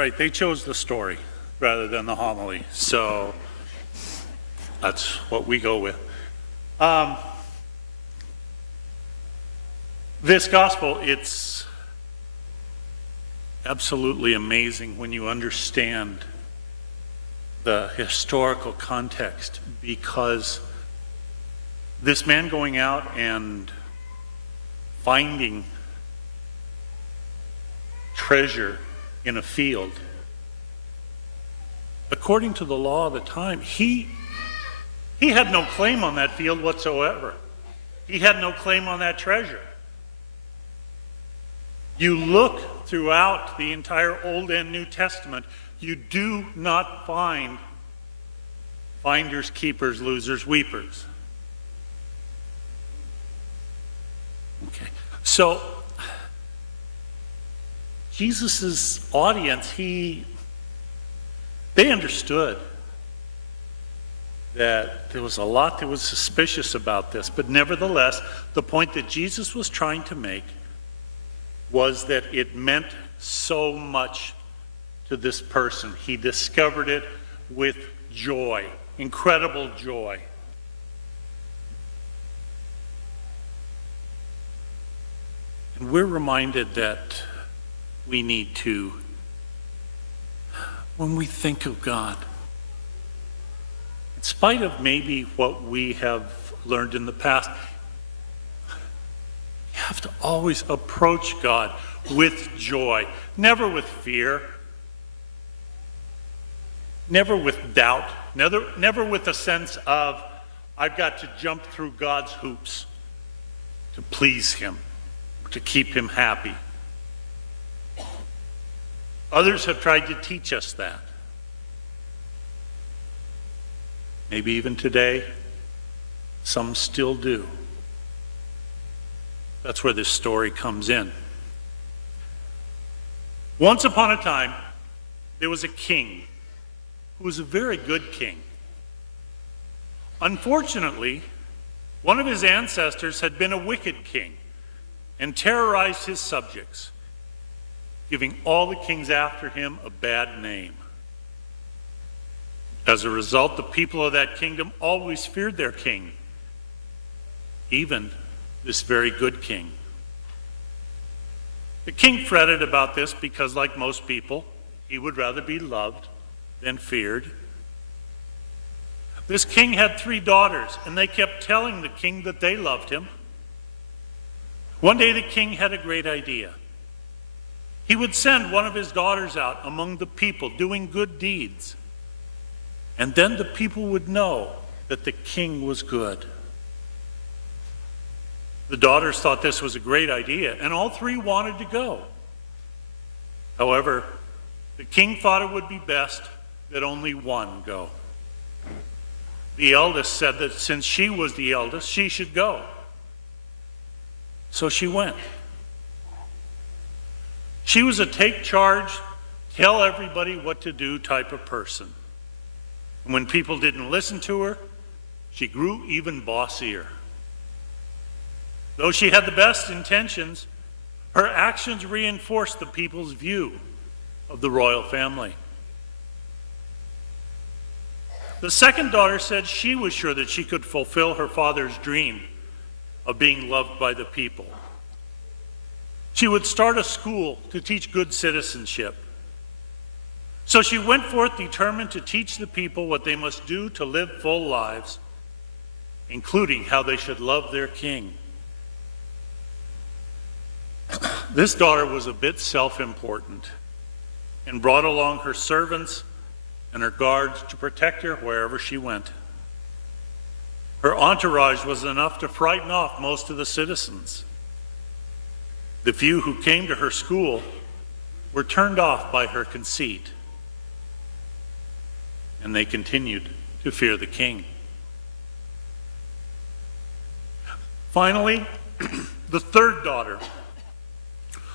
right, they chose the story rather than the homily, so that's what we go with. This gospel, it's absolutely amazing when you understand the historical context, because this man going out and finding treasure in a field, according to the law of the time, he had no claim on that field whatsoever. He had no claim on that treasure. You look throughout the entire Old and New Testament, you do not find finders, keepers, losers, weepers. Okay, so Jesus's audience, they understood that there was a lot that was suspicious about this, but nevertheless, the point that Jesus was trying to make was that it meant so much to this person. He discovered it with joy, incredible joy. And we're reminded that we need to, when we think of God, in spite of maybe what we have learned in the past, you have to always approach God with joy, never with fear, never with doubt, never with a sense of, I've got to jump through God's hoops to please him, to keep him happy. Others have tried to teach us that. Maybe even today, some still do. That's where this story comes in. Once upon a time, there was a king who was a very good king. Unfortunately, one of his ancestors had been a wicked king and terrorized his subjects, giving all the kings after him a bad name. As a result, the people of that kingdom always feared their king, even this very good king. The king fretted about this because, like most people, he would rather be loved than feared. This king had 3 daughters, and they kept telling the king that they loved him. One day the king had a great idea. He would send one of his daughters out among the people doing good deeds, and then the people would know that the king was good. The daughters thought this was a great idea, and all 3 wanted to go. However, the king thought it would be best that only one go. The eldest said that since she was the eldest, she should go. So she went. She was a take charge, tell everybody what to do type of person. And when people didn't listen to her, she grew even bossier. Though she had the best intentions, her actions reinforced the people's view of the royal family. The second daughter said she was sure that she could fulfill her father's dream of being loved by the people. She would start a school to teach good citizenship. So she went forth determined to teach the people what they must do to live full lives, including how they should love their king. This daughter was a bit self-important and brought along her servants and her guards to protect her wherever she went. Her entourage was enough to frighten off most of the citizens. The few who came to her school were turned off by her conceit, and they continued to fear the king. Finally, the third daughter,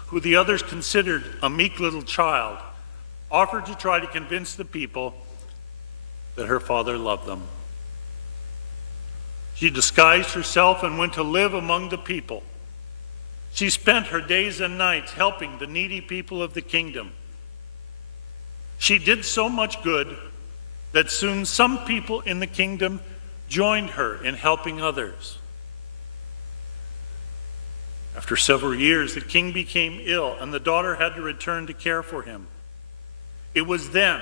who the others considered a meek little child, offered to try to convince the people that her father loved them. She disguised herself and went to live among the people. She spent her days and nights helping the needy people of the kingdom. She did so much good that soon some people in the kingdom joined her in helping others. After several years, the king became ill, and the daughter had to return to care for him. It was then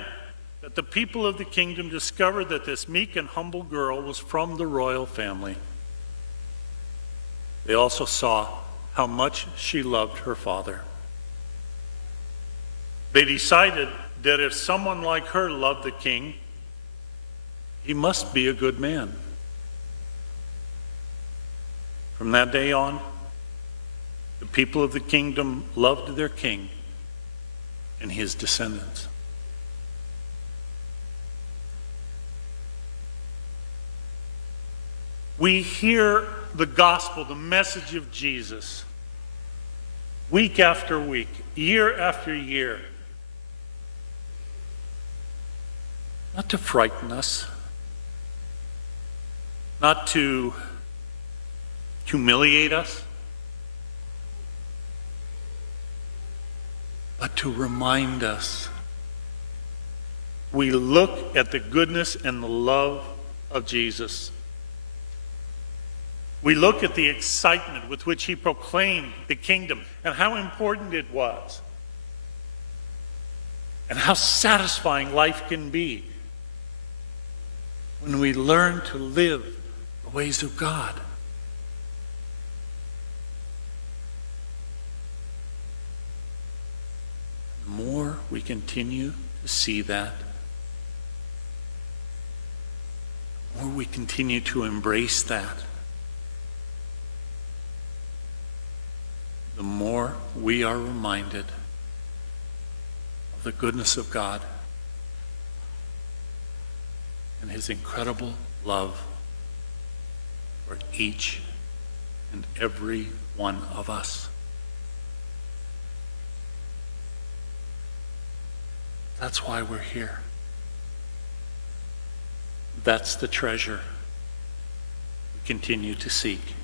that the people of the kingdom discovered that this meek and humble girl was from the royal family. They also saw how much she loved her father. They decided that if someone like her loved the king, he must be a good man. From that day on, the people of the kingdom loved their king and his descendants. We hear the gospel, the message of Jesus, week after week, year after year, not to frighten us, not to humiliate us, but to remind us. We look at the goodness and the love of Jesus. We look at the excitement with which he proclaimed the kingdom and how important it was, and how satisfying life can be when we learn to live the ways of God. The more we continue to see that, the more we continue to embrace that, the more we are reminded of the goodness of God and his incredible love for each and every one of us. That's why we're here. That's the treasure we continue to seek.